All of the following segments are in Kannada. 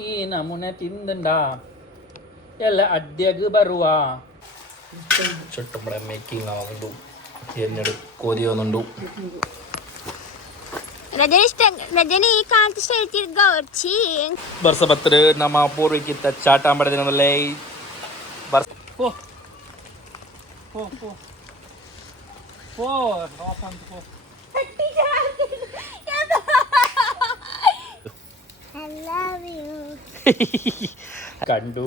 ಈ ನಮೂನೆ ತಿಂದಂಡ ಎಲ್ಲ ಅಡ್ಡಿಯಾಗಿ ಬರುವ ചുട്ടുമ്പട മേക്കിംഗ് ആവുന്നുണ്ട് എന്നെടു കോതി വന്നുണ്ട് ರಜನಿ ಈ ಕಾಂತ ಹೇಳ್ತಿರ್ಗ వచ్చి ವರ್ಷ ಬರ್ತಡೆ ನಮ್ಮ ಪೂರ್ವಿಕಿತ್ತ ಚಾಟಾಂಬಡ ದಿನದಲ್ಲೇ ಬರ್ಸ ಓ ಓ ಓ ಓ ಆಫ್ ಅಂತ ಓ I love you ಕಂಡು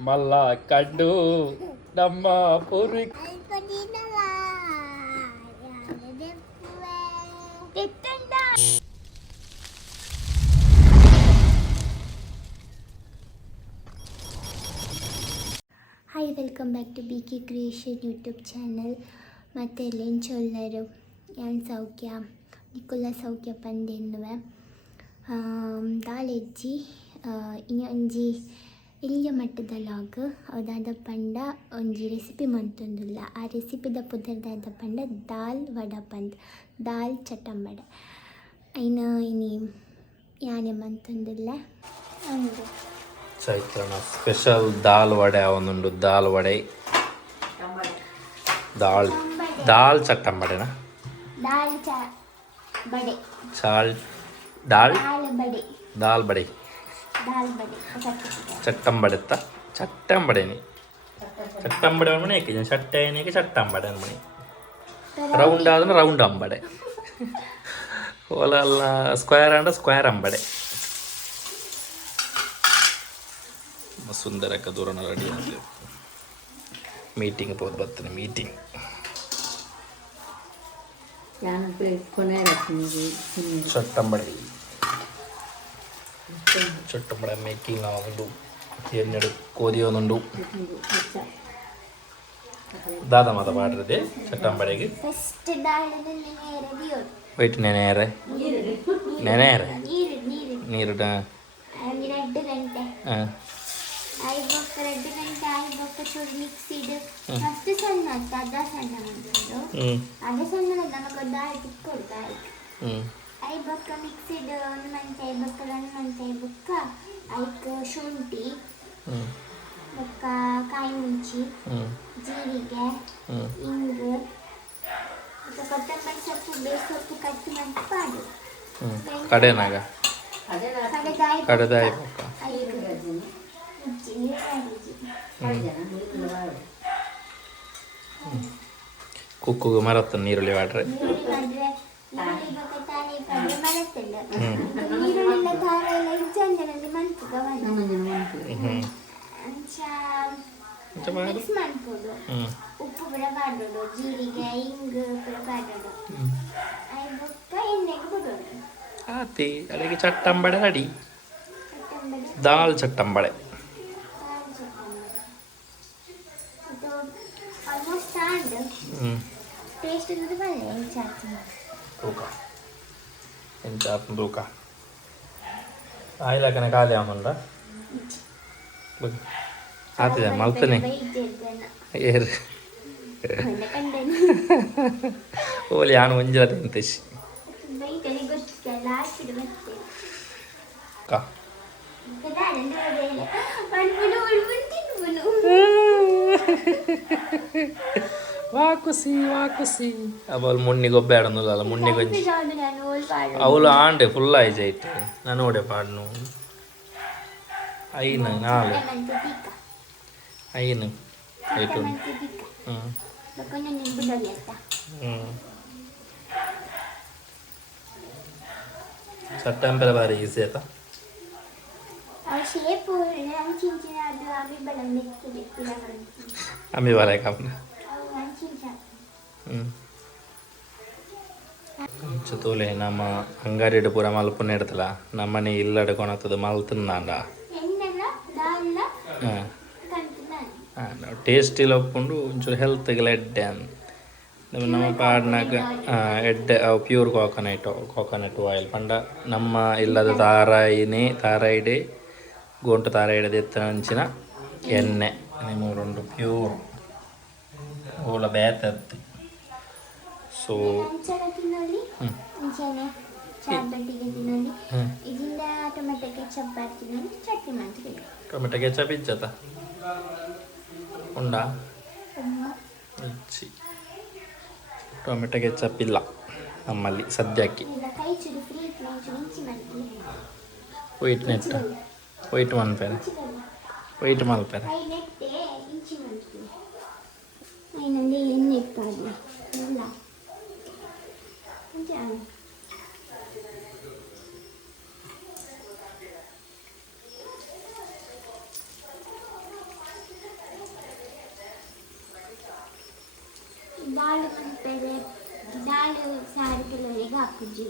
ಮಲ್ಲ ಕಂಡು ನಮ್ಮ Purvi hi welcome back to B K creation YouTube channel ಮತ್ತು ಲೆಂಚೊಲ್ಲರು ಯಾನ್ ಸೌಖ್ಯ ನಿಕ್ಕುಲ್ಲ ಸೌಖ್ಯ ಪಂದೆನ್ನುವೆ ದಾಳೆಜ್ಜಿ ಇನ್ನು ಒಂಜಿ ಇಲ್ಲಿಯ ಮಟ್ಟದ ಲಾಗ್ ಅದಾದ ಪಂಡ ಒಂಜಿ ರೆಸಿಪಿ ಮಂತೊಂದುಲ್ಲ ಆ ರೆಸಿಪಿದ ಪುದರ್ದಾದ ಪಂಡ ದಾಲ್ ವಡ ಪಂದ್ ದಾಲ್ ಚಟ್ಟಂಬಡೆ ಐನ ಇನಿ ಯಾನೆ ಮಂತೊಂದುಲ್ಲ ಒಂದು ಚೈತ್ರನ ಸ್ಪೆಷಲ್ ದಾಲ್ ವಡೆ ಅವನುಂಡು ದಾಲ್ ವಡೆ ದಾಲ್ ಚಟ್ಟಂಬಡೆನಾ ದಾಲ್ ಬಡೆ ಚಾಲ್ ದಾಲ್ ಬಡೆ ದಾಲ್ ಬಡೆ ಚಟ್ಟಂಬಡೆತ್ತ ಚಟ್ಟಂಬಡೆನಿ ಚಟ್ಟಂಬಡೆ ಮನೆ ಹಾಕಿದ್ದೀನಿ ಚಟ್ಟೆನಿಗೆ ಚಟ್ಟಂಬಡೆ ಮನೆ ರೌಂಡ್ ಆದ್ರೆ ರೌಂಡ್ ಅಂಬಡೆ ಓಲಲ್ಲ ಸ್ಕ್ವೇರ್ ಅಂಡ ಸ್ಕ್ವೇರ್ ಅಂಬಡೆ ಸುಂದರಕ್ಕೆ ದೂರನ ರೆಡಿ ಆಗಲಿ ಮೀಟಿಂಗ್ ಹೋಗಿ ಬರ್ತೀನಿ ಮೀಟಿಂಗ್ ಚಟ್ಟಂಬಡೆ ചുട്ടുമ്പട മേക്കിംഗ് ആവുന്നുണ്ട് എന്നെടു കോതി വന്നുണ്ട് ದಾದ ಮಾತ ಪಾಡ್ರದೆ ಚಟ್ಟಂಬಡೆಗೆ ವೈಟ್ ನೆನೆಯರೆ ನೆನೆಯರೆ ನೀರು ಐ ಬೊಕ್ಕ ಮಿಕ್ಸಿಡ್ ಒಂದು ಮಂಚ ಐ ಬೊಕ್ಕ ಒಂದು ಮಂಚ ಐ ಬೊಕ್ಕ ಐಕ್ ಶುಂಠಿ ಬೊಕ್ಕ ಕಾಯಿ ಮುಂಚಿ ಜೀರಿಗೆ ಇಂಗು ಮತ್ತು ಕೊತ್ತಂಬರಿ ಸೊಪ್ಪು ಬೇಸೊಪ್ಪು ಕಟ್ ಮಾಡಿ ಪಾಡು ಕಡೆನಾಗ ಕಡೆದಾಯಿ ಬೊಕ್ಕ ಕುಕ್ಕುಗೆ ಮರತ್ತ ನೀರುಳ್ಳಿ ವಾಡ್ರೆ ಉಪ್ಪು ಕೂಡ ಬಾಡೋದು ಜೀರಿಗೆ ಇಂಗು ಕೂಡ ಬಾಡೋದು ಎಣ್ಣೆಗೆ ಬಿಡೋದು ಆತಿ ಅಲ್ಲಿಗೆ ಚಟ್ಟಂಬಡೆ ರೆಡಿ ದಾಲ್ ಚಟ್ಟಂಬಡೆ ಆಲ್ಮೋಸ್ಟ್ ಆಂಡ್ ಟೇಸ್ಟ್ ಇರೋದು ಬರಲ್ಲ ಚಾಚಿ ತೂಕ ಎಂಚಾತು ತೂಕ ಆಯ್ಲಕನೆ ಖಾಲಿ ಆಮಂದ ಆತಿದೆ ಮಲ್ತನೆ ಏರು ಓಲಿ ಆನು ಒಂಜಲ ತಿಂತೇಶಿ వాకుసి అవలు మున్నిగొబ్బ ఏడనుల మున్నిగొంజి అవులు ఆండే ఫుల్ అయిజైట్ నన్నోడే పాడును అయిన నాలు అయిన అయిటు ಚಟ್ಟಂಬರೆ ಬಾರಿ ಈಸಿ ಆಯ್ತಾ ಅಮ್ಮಿ ಬಾರ ಕಾಪನ ತೋಲೆ ನಮ್ಮ ಅಂಗಡಿ ಪೂರ ಮಲ್ಪುನ ಇಡ್ತಲ್ಲ ನಮ್ಮನೆ ಇಲ್ಲ ಹಿಡ್ಕೊಳತ್ತದ ಮಲ್ತಂದ ಟೇಸ್ಟ್ ಇಲ್ಲ ಒಪ್ಕೊಂಡು ಒಂಚೂರು ಹೆಲ್ತ್ಗೆಲ್ಲ ಎಡ್ಡೆ ನಮ್ಮ ಪಾಡ್ನಾಗ ಎಡ್ಡೆ ಪ್ಯೂರ್ ಕೋಕೋನಟ್ ಆಯಿಲ್ ಪಂಡ ನಮ್ಮ ಇಲ್ಲದ ತಾರಾಯಿಡೆ ಗೋಂಟು ತಾರಾಯಿಡೆ ಎತ್ತಂಚಿನ ಎಣ್ಣೆ ಮೂರೊಂದು ಪ್ಯೂರ್ ಓಲ ಬೇತತ್ತಿ ಸೊ చాపటికి తినండి ఇదింద టొమాటో కెచప్ తినండి చట్నీ మంచిది ಟೊಮೆಟೊ ಕೆಚಪ್ ಇಚ್ಚತ ಉಂಡಾ ಇಚ್ಚಿ ಟೊಮೆಟೊ ಕೆಚಪ್ ಇಲ್ಲ ನಮ್ಮಲ್ಲಿ ಸದ್ಯಕ್ಕೆ ಕೈ ಚುಡಿ ಫ್ರೀ ಇಂಚಿ ಮಂತಿ ವೈಟ್ ನೆಟ್ ವೈಟ್ ಮಲ್ಪೇರೆ ವೈಟ್ ಮಲ್ಪೇರೆ ಕೈ ನೆಟ್ಟೆ ಇಂಚಿ ಮಂತಿ ಐನಲ್ಲಿ ಎಣ್ಣೆ ಇಟ್ಟಾಡಿ ಇಲ್ಲ ಇಂಚಿ ದಾಲ್ ಮಲ್ಪೇರೆ ದಾಲ್ ಸಾರು ಕೆಲವರಿಗೆ ಹಾಕುಜಿ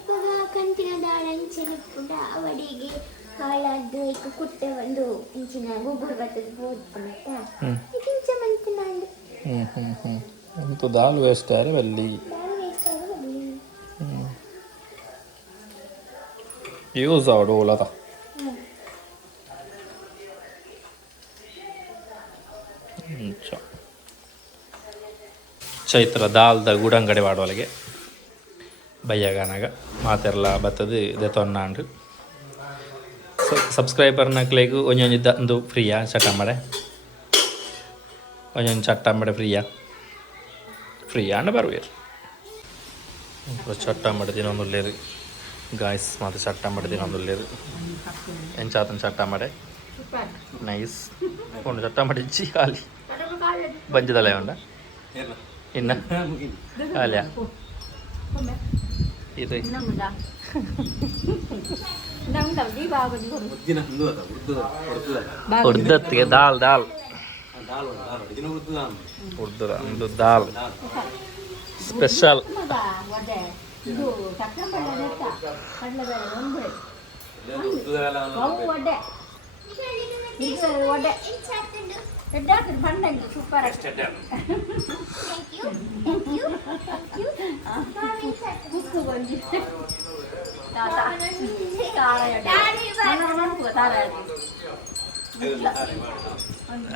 ಇವಾಗ ಕಂತಿನ ದಾಲ್ ಅಂಚನೆ ಪುಟ ಅವಡಿಗೆ ಕಾಳದ್ದು ಈಗ ಕುಟ್ಟೆ ಒಂದು ಇಂಚಿನ ಗುಗುರು ಬರ್ತದೆ ಬೋದು ಮತ್ತೆ ಇಂಚ ಮಂತ್ ನಾನು ಎಂತ ದಾಲ್ ವೇಸ್ಟ್ ಆರೆ ಬಲ್ಲಿ ದಾಲ್ ವೇಸ್ಟ್ ಆಗ ಬಲ್ಲಿ ಯೂಸ್ ಆವಡು ಓಲದ ಚೈತ್ರ ದಾಲ್ದ ಗುಡಂಗಡೆ ವಾಡೊಳಗೆ ಬಯ್ಯಗಾನಾಗ ಮಾತೆರ್ಲ ಬತ್ತದು ಇದೆ ತೊನ್ನಾಂಡು ಸಬ್ಸ್ಕ್ರೈಬರ್ನ ಕ್ಲೇಗು ಒಂಜೊಂಜಿ ದಂದು ಫ್ರೀಯಾ ಚಟ್ಟಂಬಡೆ ಒಂಜೊಂಜಿ ಚಟ್ಟಂಬಡೆ ಫ್ರೀಯಾ ಅಂಡ ಬರುವೇರು ಚಟ್ಟಂಬಡೆ ತಿನ್ನೊಂದುಲ್ಲೇರು ಗಾಯ್ಸ್ ಮಾತು ಚಟ್ಟಂಬಡೆ ತಿನ್ನೊಂದುಲ್ಲೇರು ಎಂಚಾತನ ಚಟ್ಟಂಬಡೆ ನೈಸ್ ಒಂದು ಚಟ್ಟಂಬಡೆ ಇಚ್ಚಿ ಖಾಲಿ ಬಂಜದಲ್ಲ ಉಂಡ ಇನ್ನ ಖಾಲಿಯಾ ಇದು ಉರ್ದತ್ತಿಗೆ ದಾಲ್ ಉರ್ದು ಒಂದು ದಾಲ್ special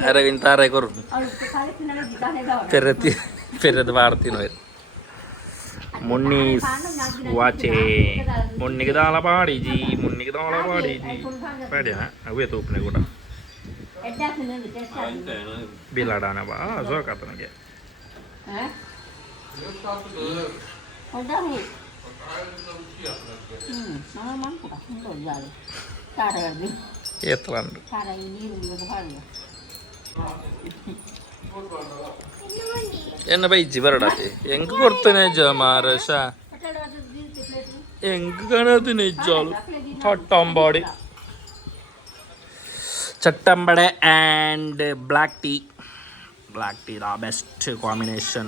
Arakin tarai kor. Perret varti noy. Munni watching. Munni kita ala padi ji. Munni kita ala padi ji. Padi na. Aku itu punya kuda. Bila ada na ba. So kata na kya. Udah nih. Mana mampu dah. Untuk jalan. Tarai ni. Etlan. Tarai ini lebih bahagia. என்ன பைச்சி வரடாते எங்க ಕೊಡ್ತಾನೆ ಜಮಾರಶ ಎಂಗ ಕಣದು ನಿಜ್ಜಾಲು ಚಟ್ಟಂಬಡೆ and black tea the best combination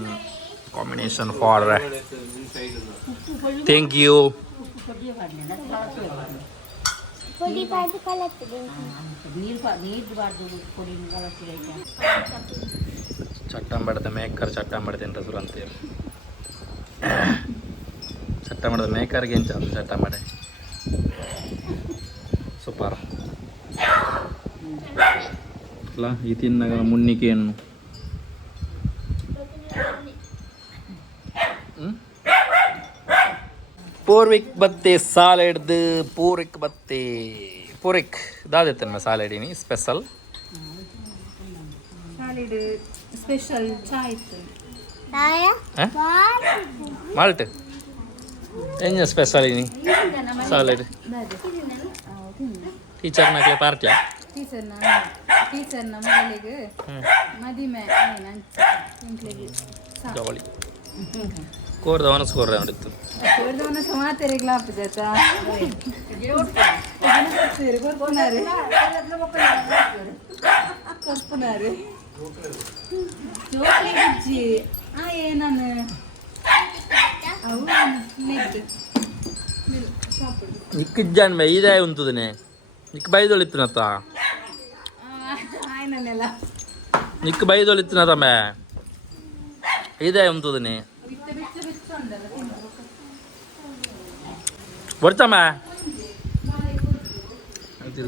for thank you పొడి పాడు కలత్తది ನೀರು ಬಾರ್ದು ಪುಡಿ ಕಲಸಿರೈತೆ ಚಟ್ಟಂಬಡದ ಮೇಕರ್ ಚಟ್ಟಂಬಡದ ಅಂತ ಸುರು ಅಂತೇಳಿ ಚಟ್ಟಂಬಡದ ಮೇಕರ್ಗೆ ಏನು ಚಾಲು ಚಟ್ಟಂಬಡೆ ಸೂಪರ್ ಅಲ್ಲ ಈ ತಿನ್ನಾಗ ಮುನ್ನಿಕೆಯನ್ನು ಪೂರ್ವಿಕ್ ಬತ್ತೆ ಸಾಲೆಡ್ದು ಪೂರಿಕ್ ಬತ್ತೆ ಪೂರಿಕ್ ದಾದೆತ್ತನ್ನ ಸಾಲೆಡಿನಿ ಸ್ಪೆಷಲ್ ಸಾಲೆಡ್ ಸ್ಪೆಷಲ್ ಚಾ ಇತ್ತು ಮಾಲ್ಟ್ ಏನು ಸ್ಪೆಷಲ್ ಇನಿ ಸಾಲೆಡ್ ಟೀಚರ್ನಾಗಲೇ ಪಾರ್ಟಿಯಾ ಟೀಚರ್ನ ಮಗಳಿಗೆ ಮದಿಮೆ ಜೋಳಿ ಕೋರ್ದವನ ಸ್ಕೋರ್ ನೋಡಿತ್ತು ಕೋರ್ದವನ ಸಮಾತೆರೆ ಗ್ಲಾಪ್ ಜಾತಾ ಕೊಪ್ಪುನಾರೆ ಜೋಕ್ಲಿ ಬುಜ್ಜಿ ಏನನು ಅವು ನೆಟ್ ನಿಕ್ಕಿಜ್ಜಾನ್ ಮೇ ಇದೇ ಉಂತುದನೆ ನಿಕ್ ಬೈದೊಳಿತ್ತಿನತ್ತ ಆಯ್ನನ್ನೆಲ್ಲ ನಿಕ್ ಬೈದೊಳಿತ್ತಿನತ್ತ ಮೇ ಇದೇ ಉಂತುದನೆ ಬರ್ತಾಮ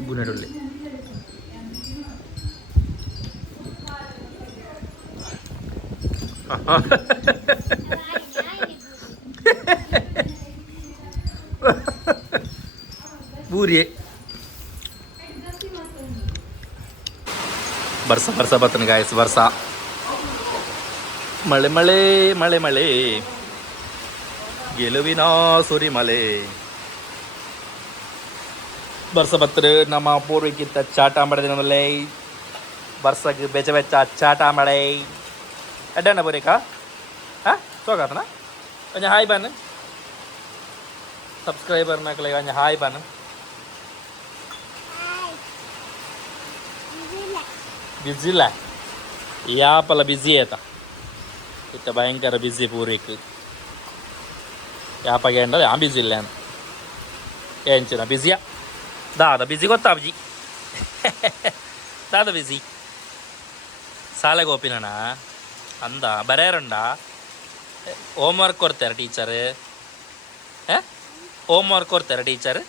ಬುನೆಡುಳ್ಳಿ ಪೂರಿ ಬರ್ಸ ಬರ್ಸ ಬರ್ತನ ಗಾಯಸ್ ಬರ್ಸ ಮಳೆ ಮಳೆ ಮಳೆ ಮಳೆ ಗೆಲುವಿನ ಸುರಿ ಮಳೆ ಬರ್ಸ ಬತ್ತರು ನಮ್ಮ ಪೂರ್ವಿಕ್ಕಿಂತ ಚಾಟಾಂಬಡೆ ನಮ್ಮಲ್ಲೇ ಬರ್ಸಕ್ಕೆ ಬೆಚ್ಚ ಬೆಚ್ಚ ಚಾಟಾಂಬಡೆ ಅಡ್ಡಣ್ಣ ಬೋರೇಕಾ ಹಾಂ ಸೋಗಾತನ ಒಂಜ ಹಾಯ್ ಬಾನು ಸಬ್ಸ್ಕ್ರೈಬರ್ ನಾಕಲೆಗ ಒಂಜ ಹಾಯ್ ಬಾನು ಬಿಸಿ ಇಲ್ಲ ಯಾಪಲ್ಲ ಬಿಸಿ ಆಯ್ತಾ ಇತ್ತ ಭಯಂಕರ ಬಿಸಿ ಪೂರಿಕ್ ಯಾಪಾಗೆ ಅಂಡ ಯಾ ಬಿಸಿ ಇಲ್ಲ ಅಂತ ಏಂಚಿನ ಬಿಸಿಯಾ ದಾದ ಬಿಸಿ ಗೊತ್ತಾ ಅಬ್ಜಿ ದಾದ ಬಿಸಿ ಶಾಲೆಗೆ ಹೋಪಿನಣ್ಣ ಅಂದ ಬರೆಯರುಂಡ ಹೋಮ್ ವರ್ಕ್ ಕೊಡ್ತಾರೆ ಟೀಚರ್ ಹೋಮ್ ವರ್ಕ್ ಕೊಡ್ತಾರೆ ಟೀಚರ್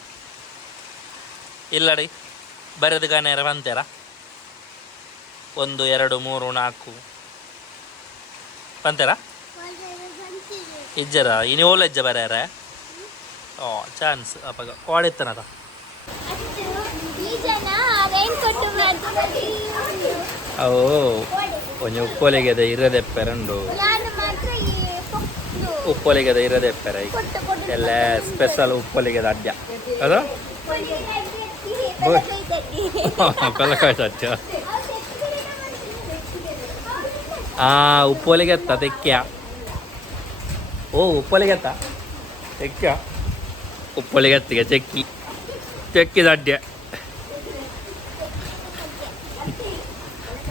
ಇಲ್ಲಡಿ ಬರೆದು ಗಾನೇರ ಬಂತೀರ 1 2 3 4 ಬಂತೀರ ಇಜ್ಜರ ಇನಿ ಓಲೆಜ್ಜ ಬರ್ಯಾರ ಓ ಚಾನ್ಸ್ ಅಪ್ಪಾಗ ಓಡಿತ್ತನದ ಅವು ಒಂಜ ಉಪ್ಪೊಲಿಗೆದ ಇರದೆಪ್ಪೆರಂಡು ಉಪ್ಪೊಲಿಗೆದ ಇರದೆಪ್ಪೆರ ಎಲ್ಲ ಸ್ಪೆಷಲ್ ಉಪ್ಪೊಲಿಗೆದ ಅಡ್ಡ ಅದು ಕಲ್ಲಕಾಯಿ ಸಚ್ಚ ಉಪ್ಪೊಲಿಗೆತ್ತ ತೆಕ್ಕ್ಯ ಓ ಉಪ್ಪೊಲಿಗೆತ್ತ ತೆಕ್ಕ್ಯ ಉಪ್ಪೊಲಿಗೆತ್ತಿಗೆ ಚೆಕ್ಕಿದ ಅಡ್ಡ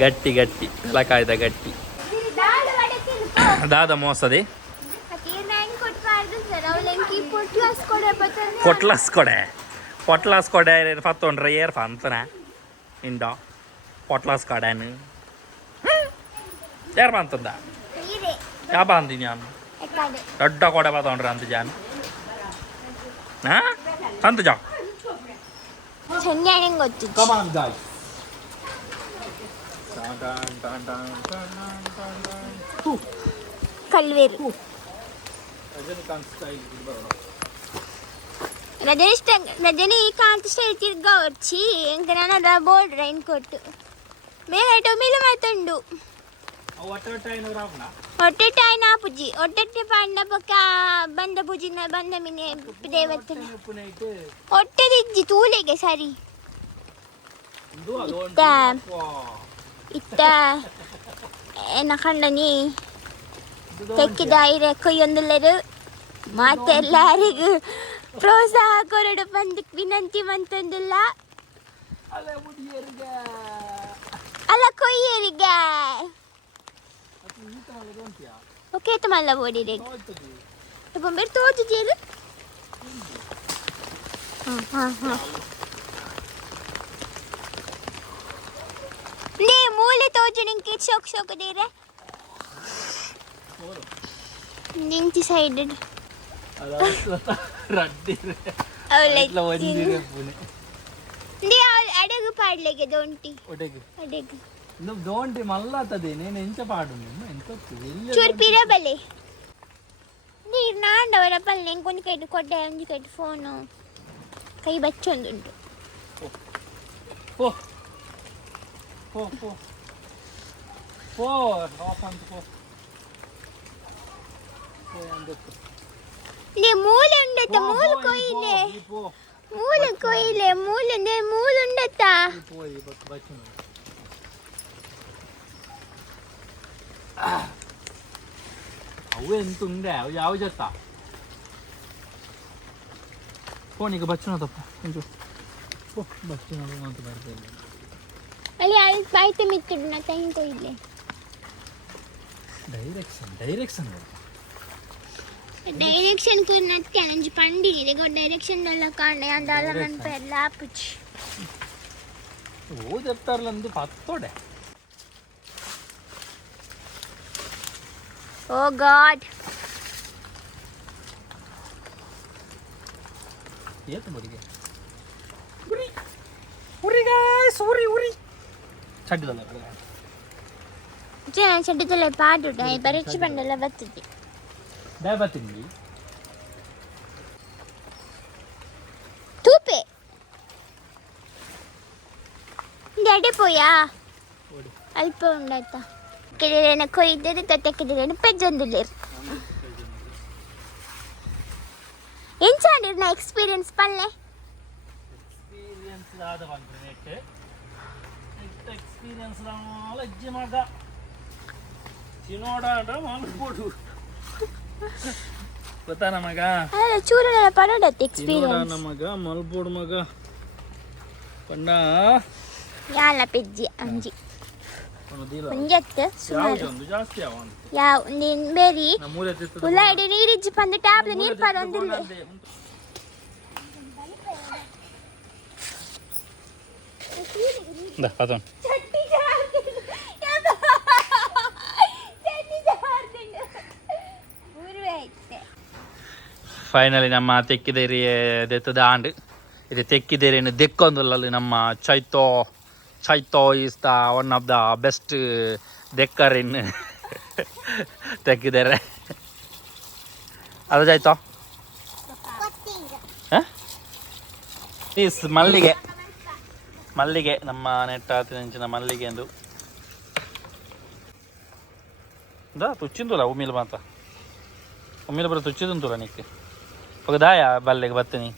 ಗಟ್ಟಿ ಗಟ್ಟಿ ಕಲಕಾಯ್ದ ಗಟ್ಟಿ ದಾದ ಮೋಸದಿ పొట్లాస్ కొడే పత్తుండ్ర ఏర్ పంతన ఇండా పొట్లాస్ కొడాను ఏర్ పంతుందా యా పంది ഞാൻ ದೊಡ್ಡ ಕೊಡೆ ಪತ್ತೊಂಡ್ರ ಅಂತ ಜಾನ್ ತಂತು ಜಾ ಚೆನ್ನಾಗಿ ಗೊತ್ತು ಕಮ್ ಆನ್ ಗೈಸ್ ಕಲ್ವೇರು రజనీకాంత్ స్టైల్ తిరిగా వచ్చి ఇంక నాన్న బోర్డు రైన్ కొట్టు మేఘటో మీలు మాతుండు ಒಟ್ಟೆಟ್ಟ ಆಯ್ನ ಪೂಜಿ ಒಟ್ಟೆಟ್ಟ ಪಂಡ ಪಕ್ಕ ಬಂದ ಪೂಜಿನ ಬಂದ ಮಿನೆ ದೇವತನ ಒಟ್ಟೆದಿಜ್ಜಿ ತೂಲೆಗೆ ಸರಿ ಇತ್ತ ಇತ್ತ ಏನ ಕಂಡನಿ ತೆಕ್ಕಿದ ಐರೆ ಕೊಯ್ಯೊಂದಿಲ್ಲರು ಮಾತೆಲ್ಲರಿಗೂ ಪ್ರೋತ್ಸಾಹ ಕೊರಡು ಬಂದಕ್ಕೆ ವಿನಂತಿ ಮಂತೊಂದಿಲ್ಲ ಅಲ್ಲ ಕೊಯ್ಯರಿಗೆ ಓಕೆ ತಮಲ್ಲ ಬೋಡಿರೆ ಬಂಬೇರ್ ತೋಜು ಜೇರು ನೇ ಮೂಲೆ ತೋಜು ನಿಂಗೆ ಶೋಕ್ ಶೋಕದೇರೆ ನಿಂತಿ ಸೈಡೆಡ್ అడుగు పాడలేక దొంటి అడుగు నువ్వు దోంటి మళ్ళా అతది నేను ఎంత పాడు ఎంత చూర్పిరా బలే ನೀರು ನಾಂಡವರ ಪಲ್ಲೆ ಕೊಂದು ಕೈಟು ಕೊಟ್ಟೆ ಒಂಜಿ ಕೈಟು ಫೋನು ಕೈ ಬಚ್ಚೊಂದುಂಟು ಪೋ ಪೋ ಪೋ ಪೋ ಆಫ್ ಅಂತ ಪೋ ಪೋ ಅಂದಕ್ಕೆ నీ మూలు ఉండత మూలు కొయిలే మూలు కొయిలే మూలు నే మూలు ఉండత ಅವು ಎಂತ ಉಂಡೆ ಅವು ಯಾವ ಜತ್ತ ಫೋನಿಗೆ ಬಚ್ಚನದಪ್ಪ ಇಂಜು ಓ ಬಚ್ಚನದ ಅಂತ ಬರ್ತದೆ ಅಲ್ಲಿ ಆಯ್ತು ಮಿತ್ತಿಡು ನಾ ತಂಗಿ ಕೊಯಿಲೆ ಡೈರೆಕ್ಷನ್ ಡೈರೆಕ್ಷನ್ ಕುನ್ನತ್ತೆ ಅಂಜಿ ಪಂಡಿಗೆ ಡೈರೆಕ್ಷನ್ ಎಲ್ಲ ಕಾಣೆ ಅಂದಲ್ಲ ನನ್ನ ಪೆಲ್ಲ ಆಪುಚಿ ಓ చెప్తారులందు పత్తోడే ఓ గాడ్ ಏತು ಬರಿಗೆ ಉರಿ ಗಾಯ್ಸ್ ಉರಿ ಚಡ್ಡದಲ್ಲ ಚಡ್ಡದಲ್ಲ ಪಾಡು ಪರೀಕ್ಷೆ ಬಂಡೆಲ್ಲ ಬರ್ತದೆ ಬೇಬತ್ತಿಂಡಿ ತೂಪೆ ಎಡೆ ಪೋಯಾ ಅಲ್ಪ ಉಂಡಾಯ್ತಾ ಕೆಳೇನ ಕೊಯ್ದರೆ ತೊಟ್ಟೆಕ್ಕಿದ್ದೇನೆ ಪೆಜ್ಜೊಂದುಲ್ಲೇರು ಎಂಚಾಂಡಿರ್ ನಾ ಎಕ್ಸ್ಪೀರಿಯನ್ಸ್ ಪಲ್ಲೆ ಎಕ್ಸ್ಪೀರಿಯನ್ಸ್ ಆದ ಬಂದ್ರೆ ಎಕ್ಸ್ಪೀರಿಯನ್ಸ್ ಅಜ್ಜಿ ಮಗ ಚಿನ್ನೋಡ ಮಾಡ್ಬೋದು ಗೊತ್ತಾ ನಮಗ ಚೂರಲ್ಲ ಪಡೋಡತ್ತೆ ಎಕ್ಸ್ಪೀರಿಯನ್ಸ್ ನಮಗ ಮಲ್ಬೋಡ್ ಮಗ ಪಂಡ ಯಾಲ ಪೆಜ್ಜಿ ಅಂಜಿ ಒಂಜತ್ತು ಸುಮಾರು ಜಾಸ್ತಿ ಯಾವ ನೀನ್ ಬೇರಿ ಉಳ್ಳಾಡಿ ನೀರಿಜ್ಜಿ ಪಂದು ಟ್ಯಾಬ್ಲೆ ನೀರು ಪರೊಂದಿಲ್ಲ ಫೈನಲಿ ನಮ್ಮ ತೆಕ್ಕಿದೇರಿ ದೆತ್ತದ ಆಂಡ್ ಇದು ತೆಕ್ಕಿದೇರಿಯನ್ನು ದೆಕ್ಕೊಂದುಲ್ಲಲ್ಲಿ ನಮ್ಮ Chaito is the one of the best ದೆಕ್ಕರ್ ಇನ್ ತೆಕ್ಕಿದ್ದಾರೆ ಅದು ಚೈತೋ ಈಸ್ ಮಲ್ಲಿಗೆ ನಮ್ಮ ನೆಟ್ಟ ಹತ್ತಿನ ಮಲ್ಲಿಗೆ ಎಂದು ತುಚ್ಚಿಂದುಲ್ಲ ಉಮ್ಮಿಲ್ ಮಾತ ಉಮ್ಮಿಲ್ ಬರ ತುಚ್ಚಿದಂತುಲ್ಲ ನಿಕ್ಕೆ ఒక దాయా బల్లెకి బత్తని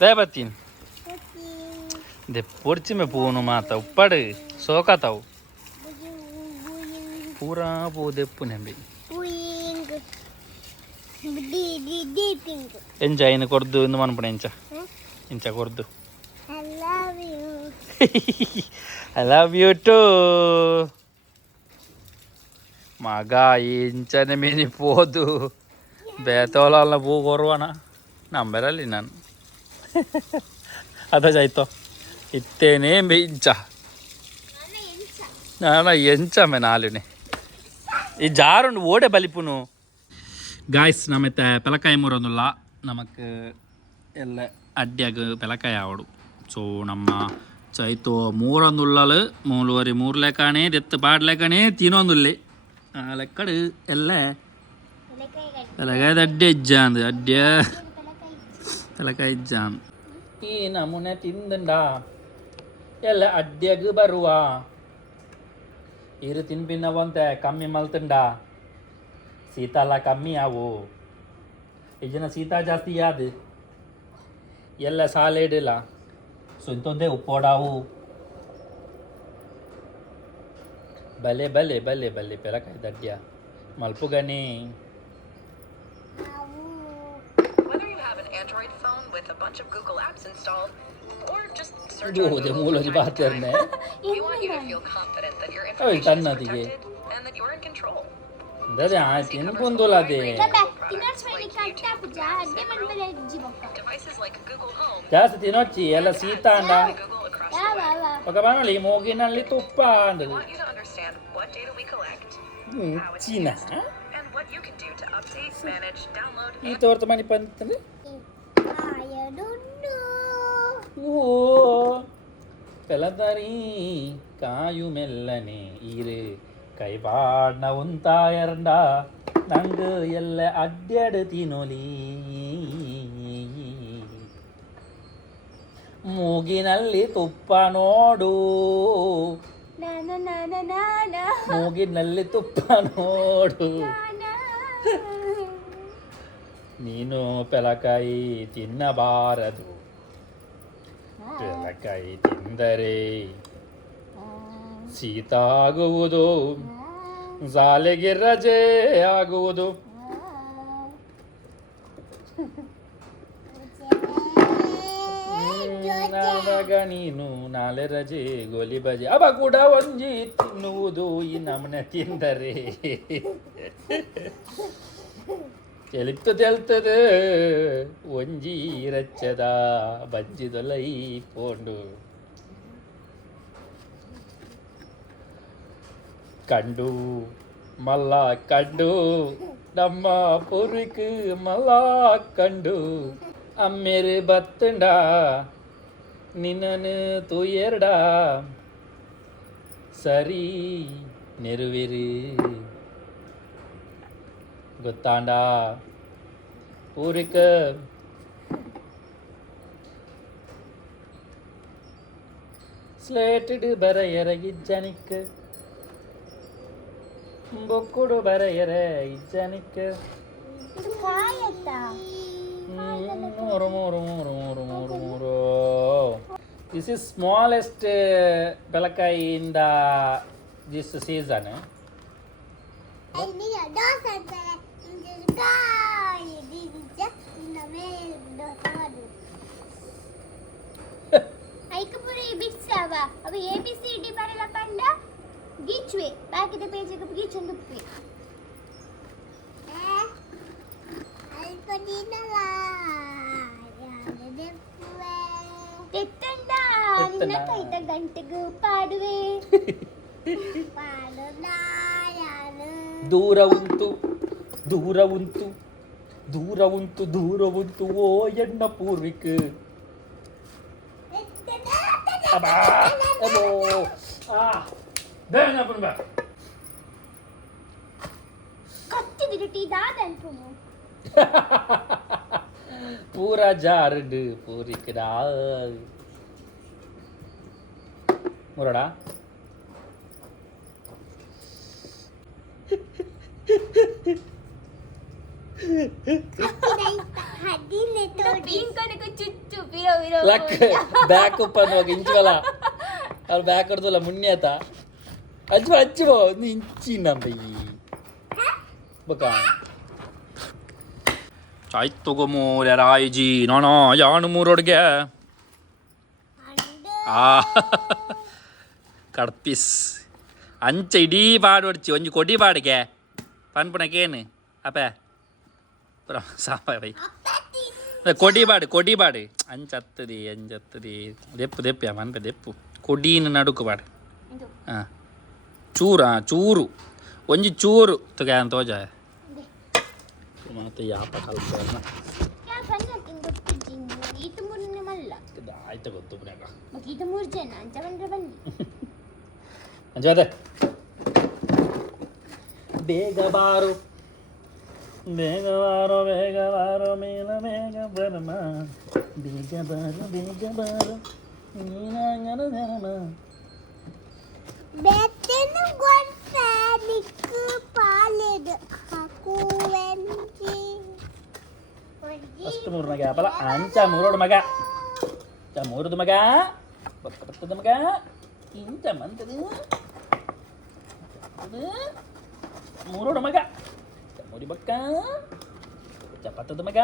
దయ బత్తిని దే పొడిచి మే పూను మాత ఉప్పడు సోకతావు పూరా పూ దెప్పు నెంబి ಎಂಚ ಇನ್ನು ಕೊರ್ದು ಇಂದು ಮನ್ಪುಣ ಇಂಚ ಕೊರ್ದು ಐ ಲವ್ ಯು ಟು ಮಗ ಇಂಚನೆ ಮೀನಿ ಪೋದು ಬೇತೋಲ ಪೂ ಕೊರುವಣ ನಂಬರಲ್ಲಿ ನಾನು ಅದ ಜಾಯ್ತು ಇತ್ತೇನೇ ಇಂಚ ನಾನು ಎಂಚಮೆ ನಾಲಿನೆ ಈ ಜಾರುಂಡು ಓಡೆ ಬಲಿಪುನು ಗಾಯ್ಸ್ ನಮ್ಮತ್ತೆ ಪೆಲಕಾಯಿ ಮೂರೊಂದುಲ್ಲ ನಮಕ್ ಎಲ್ಲ ಅಡ್ಡಿಯಾಗ ಪೆಲಕಾಯಿ ಆವಡು ಸೊ ನಮ್ಮ ಚೈತು ಮೂರೊಂದುಳ್ಳಲು ಮೂರು ಲೆಕ್ಕಣೆ ದೆತ್ತು ಪಾಡ್ಲೆಕ್ಕಣೆ ತಿನ್ನೊಂದುಲ್ಲೆ ಆ ಲೆಕ್ಕಡು ಎಲ್ಲ ಪೆಲಕಾಯ್ದು ಅಡ್ಡಿ ಇಜ್ಜಾಂದು ಅಡ್ಡಿಯ ಪೆಲಕಾಯಿ ಇಜ್ಜಾಂದು ಈ ನಮೂನೆ ತಿಂದಂಡ ಎಲ್ಲ ಅಡ್ಡಿಯಾಗ ಬರುವ ಇರು ತಿನ್ಪಿನ್ನವಂತೆ ಕಮ್ಮಿ ಮಲ್ತಂಡ ಸೀತಾಲ ಕಮ್ಮಿ ಆವು ಈ ಜನ ಸೀತಾ ಜಾಸ್ತಿ ಯಾದು ಎಲ್ಲ ಸಾಲೇಡಿಲ್ಲ ಸುಂತೊಂದೇ ಉಪ್ಪೋಡಾವು ಬಲೆ ಬಲೆ ಬಲೆ ಬಲೆ ಪೆಲಕಾಯಿ ದಡ್ಡ್ಯ ಮಲ್ಪುಗನಿ ಇದು ಮೂಲೋಜಿ ಬಾತರ್ನೆ ತನ್ನದಿಗೆ ಅದೇ ಆಯ್ತು ತಿನ್ಕೊಂದಲ್ಲ ಅದೇ ಜಾಸ್ತಿ ತಿನ್ನೋಚ್ಚಿ ಎಲ್ಲ ಸೀತಾ ಅಂಡ ఒక బాణలి మోగినల్లి తుప్ప అండదు చీన ఈ తోర్త మని పంతుంది ఓ పెలదరి కాయు మెల్లನೆ ಇರು ಕೈಪಾಡ್ನ ಉಂತಾಯರಂಡ ನಂಗ ಎಲ್ಲ ಅಡ್ಡಾಡು ತಿನ್ನೋಲಿ ಮೂಗಿನಲ್ಲಿ ತುಪ್ಪ ನೋಡು ಮೂಗಿನಲ್ಲಿ ತುಪ್ಪ ನೋಡು ನೀನು ಪೆಲಕಾಯಿ ತಿನ್ನಬಾರದು ಪೆಲಕಾಯಿ ತಿಂದರೆ ಶೀತ ಆಗುವುದು ಶಾಲೆಗೆ ರಜೆ ಆಗುವುದು ನಾಡಗ ನೀನು ನಾಳೆ ರಜೆ ಗೋಲಿ ಬಜೆ ಅವ ಕೂಡ ಒಂಜಿ ತಿನ್ನುವುದು ಈ ನಮ್ಮನೆ ತಿಂದರೆ ಎಲಿತ್ತು ತೆಲ್ತದ ಒಂಜಿ ರಚ್ಚದ ಬಜ್ಜಿದೊಲೈ ಪೋಂಡು ಕಂಡು ಮಲ್ಲ ಕಂಡು ನಮ್ಮ ಪೂರ್ವಿಕ ಮಲ್ಲ ಕಂಡು ಅಮ್ಮೇರು ಬತ್ತಂಡ ನಿನ್ನನು ತೂಯರ್ಡ ಸರಿ ನೆರವೇರು ಗೊತ್ತಾಂಡ ಪೂರಿಕ ಸ್ಲೇಟೆಡ್ ಬರೆಯರ ಇಜ್ಜನಿಕ್ ಬೊಕ್ಕುಡು ಬರೆಯರ ಇಜ್ಜನಿಕ್ ಇದು ಕಾಯತ್ತಾ ಮೂರು ಮೂರು ಮೂರು ಮೂರು ಮೂರು ಮೂರು. This is smallest ಬೆಲಕಾಯಿ in the this season. ಐಕ ಪುರ ಬಿಡ್ಸಾವ ಅವ ABCD ಬರಲ ಪಂಡ ಗೀಚ್ವೆ ಬಾಕಿದ ಪೇಜಿಗೆ ಗೀಚೊಂದುಪ್ಪೆ ತೆತ್ತಂಡ ನಿನ್ನ ಕೈದ ಗಂಟೆಗೂ ಪಾಡುವೆ ದೂರ ಉಂಟು ದೂರ ಉಂಟು ದೂರ ಉಂಟು ದೂರ ಉಂಟು ಓ ಎಣ್ಣ ಪೂರ್ವಿಕ್. ಅಬ್ಬಾ ಅಬ್ಬೋ ಬೇಗ ಬನ್ನಿ ಬಾ. ಕತ್ತಿ ಬಿಡುಟಿ ದಾದಂತು ಪೂರಾ ಜಾರ್ಡ್ ಪೂರಿಕಡ ಮುರಡ ಲಕ್ ಬ್ಯಾಕ್ ಉಪ್ಪ ಅನ್ನುವಾಗ ಇಂಚುವಲ್ಲ ಅವ್ರು ಬ್ಯಾಕ್ ಹೊಡೆದಲ್ಲ ಮುನ್ನೇತ ಅಜ್ಜು ಅಜ್ಜು ಒಂದು ಇಂಚಿನಂಬಯ್ಯಿ ಬಕ ಆಯ್ತು ತಗೋ ಮೂರ್ಯಾರ ಆಯ್ಜಿ ನೋಣೋ ಯಾಣು ಮೂರೊಡ್ಗೆ ಆ ಕಡ್ಪಿಸ್ ಅಂಚ ಇಡೀ ಬಾಡು ಹೊಡ್ಚಿ ಒಂಜಿ ಕೊಡಿ ಬಾಡಿಗೆ ಪನ್ಪುಣಕೇನು ಅಪ್ಪ ಸಾಪ ಬೈ ಕೊಡಿ ಬಾಡು ಅಂಚತ್ತದಿ ದೆಪ್ಪು ದೆಪ್ಪು ಮನ್ಪ ದೆಪ್ಪು ಕೊಡೀನು ನಡುಕು ಬಾಡು ಹಾಂ ಚೂರು ಒಂಜಿ ಚೂರು ತುಗೆ ಅಂತ ತೋಜ ಮತ್ತೆ ಯಾಪ ಕಲ್ಪ ಆಯ್ತು ಗೊತ್ತು ಅಂಜಾದೆ ಬೇಗ ಬಾರು ಬೇಗ ಬಾರೋ ಮೇಲ ಬೇಗ ಬರಮ ಬೇಗ ಬಾರು ನೀನಂಗನ ಜನಮ ಬೆತ್ತನು ಗೊತ್ತಾನಿಕ್ ಪಾಲೆದು ಹಾಕುವೆಂಜಿ ಫಸ್ಟ್ ಮೂರನ ಗ್ಯಾಪಲ್ಲ ಅಂಚ ಮೂರೋಡು ಮಗ ಮೂರದು ಮಗ ಬತ್ತದ ಮಗ ಇಂಚ ಮಂತದು ಮೂರೋಡು ಮಗ ಮೂರಿ ಬಕ್ಕ ಚಪತ್ತದ ಮಗ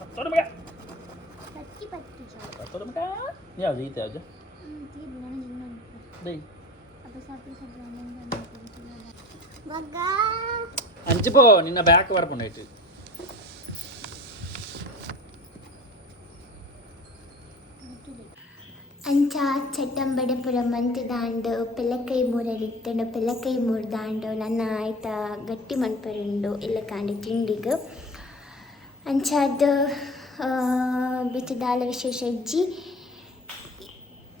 ಹತ್ತೋಡು ಮಗ ಹತ್ತೋಡು ಮಗ ಯಾವ್ದು ಈತ ಯಾವ್ದು ಅಂಚಿಪೋ ನಿನ್ನ ಬ್ಯಾಕ್ ಬರ್ಕೊಂಡೈತಿ ಅಂಚ ಚಟ್ಟಂಬಡೆ ಪುರ ಮಂತು ದಾಂಡು ಪೆಲ್ಲಕೈ ಮೂರರಿತ್ತಂಡು ಪೆಲ್ಲಕೈ ಮೂರು ದಾಂಡು ನನ್ನ ಆಯ್ತ ಗಟ್ಟಿ ಮನ್ಪರುಂಡು ಎಲ್ಲ ಕಾಂಡು ತಿಂಡಿಗೆ ಅಂಚಾದ ಬಿಚ್ಚದಾಲ ವಿಶೇಷ ಇಜ್ಜಿ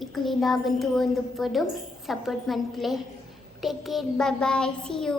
ಇಕ್ಕುಲಿ ಲಾಗಂತೂ ಒಂದು ಪೊಡು ಸಪೋರ್ಟ್ ಮನ್ಪ್ಲೆ take care bye bye see you.